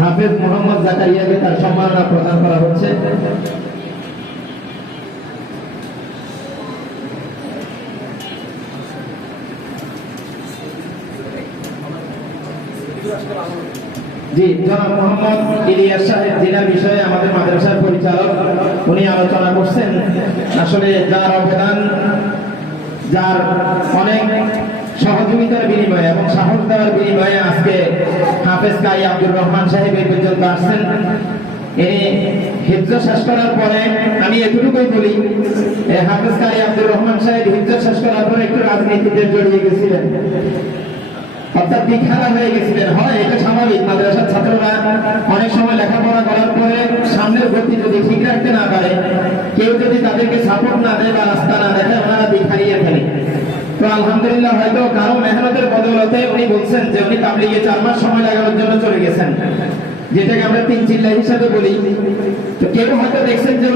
হাফেজ মোহাম্মদ জাকারিয়াকে তার সম্মাননা প্রদান করা হচ্ছে। জি, জনাব মোহাম্মদ ইলিয়াস সাহেব জিনার বিষয়ে আমাদের মাদ্রাসার পরিচালক উনি আলোচনা করছেন। আসলে যার অবদান, যার অনেক সহযোগিতার বিনিময়ে এবং সাহস দেওয়ার বিনিময়ে আজকে হাফেজ কাই আব্দুর রহমান সাহেব এই পর্যন্ত আসছেন। এই হিফজ শেষ করার পরে আমি এতটুকুই বলি, হাফেজ কাই আব্দুর রহমান সাহেব হিফজ শেষ করার পরে একটু রাজনীতিতে জড়িয়ে গেছিলেন, অর্থাৎ বিখ্যাত হয়ে গেছিলেন। হয় এটা স্বাভাবিক, মাদ্রাসার ছাত্ররা অনেক সময় লেখাপড়া করার পরে সামনের গতি যদি ঠিক রাখতে না পারে, কেউ যদি তাদেরকে সাপোর্ট না দেয় বা রাস্তা না দেখায়, ওনারা দিক হারিয়ে ফেলে। তো আলহামদুলিল্লাহ হয়তো কারো মেহনতের বদৌলতে উনি বলছেন যে উনি তাবলীগে 4 মাস সময় লাগানোর জন্য চলে গেছেন, যেটাকে আমরা 3 চিল্লা হিসাবে বলি। তো কেউ হয়তো দেখছেন যে